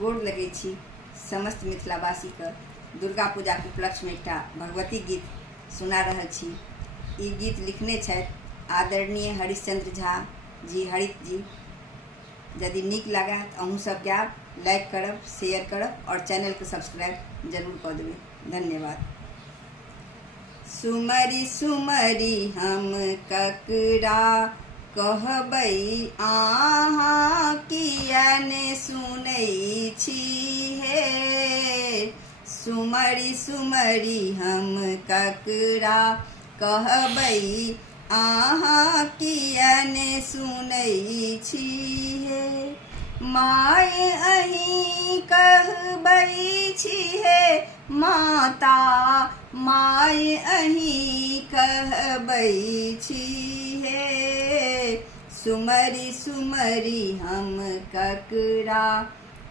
गोड़ लगै छी समस्त मिथिलावासी के दुर्गा पूजा के उपलक्ष्य में एकटा भगवती गीत सुना रहल छी। ई गीत लिखने छथि आदरणीय हरिश्चंद्र झा जी हरित जी। यदि नीक लागै तऽ अहूँ सब गायब, लाइक करब, शेयर करब और चैनल को सब्सक्राइब जरूर कऽ देबै। धन्यवाद। सुमरी सुमरी हम ककरा कहबै अहाँ किया ने सुनै छी हे। सुमरी सुमरी हम ककरा कहबै अहाँ किया ने सुनै छी हे। माय अहीं कहबै छी हे माता, माय अहीं कहबै छी हे। सुमरी सुमरी हम ककरा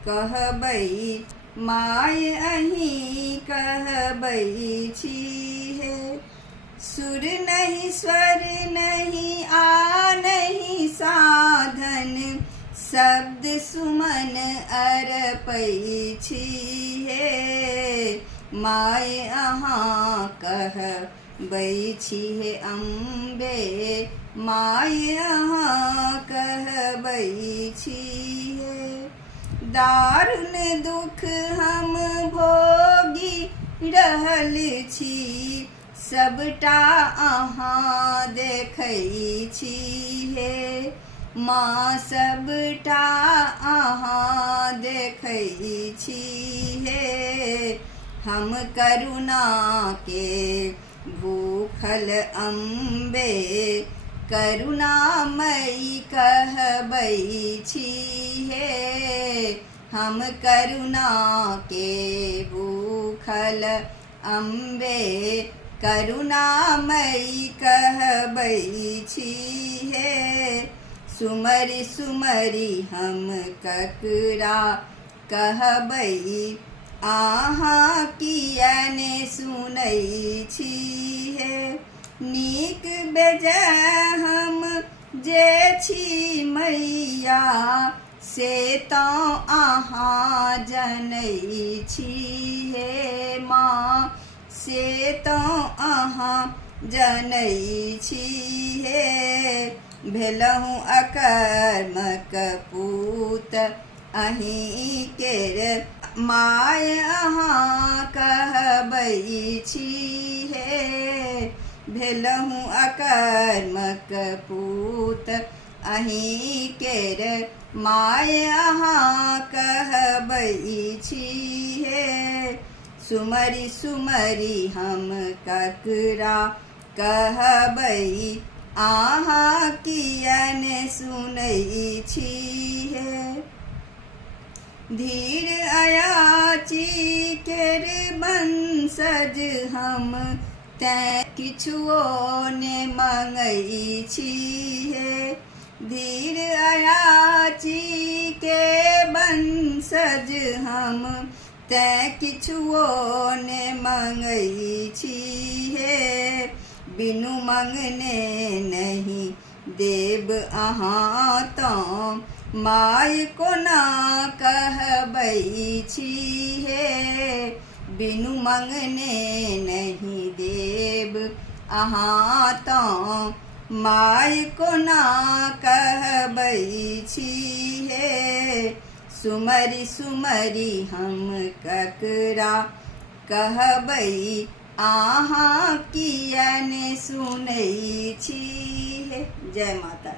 कहबै माय अहीं कहबै छी हे। सुर नहीं स्वर नहीं आ नहीं साधन, शब्द सुमन अर्पै छी हे। माय अहाँ कहबै छी हे अम्बे, माय अहाँ कहबै छी हे। दारुण दुख हम भोगी रहल छी, सबटा अहाँ देखै छी हे। माँ सबटा अहाँ देखै छी हे। हम करुणा के भूखल अम्बे, करुणामयी कहबै छी हे। हम करुणा के भूखल अम्बे, करुणामयी कहबै छी हे। सुमरी सुमरी हम ककरा कहबै अहाँ किया ने सुनै छी हे। नीक बेजाय हम जे छी मैया, से तऽ अहाँ जनै छी हे माँ, से तऽ अहाँ जनै छी हे। भेलहुँ अकर्मक पूत अहीं केर, माय अहाँ कहबै छी हे। भेलहुँ अकर्मक पूत अहीं केर, माय अहाँ कहबै छी हे। सुमरी सुमरी हम ककरा कहबै अहाँ किया ने सुनै छी हे। धीर अयाची केर वंशज हम, तैं किछुओ ने मंगै छी हे। धीर अयाची के वंशज हम, तैं किछुओ ने मंगै छी हे। बिनु मंगने नहीं देब अहाँ तऽ, माय कोना कहबै छी हे। बिनु मंगने नहीं देब अहाँ तऽ, माय कोना कहबै छी हे। सुमरी सुमरी हम ककरा कहबै अहाँ किया ने सुनै छी हे। जय माता।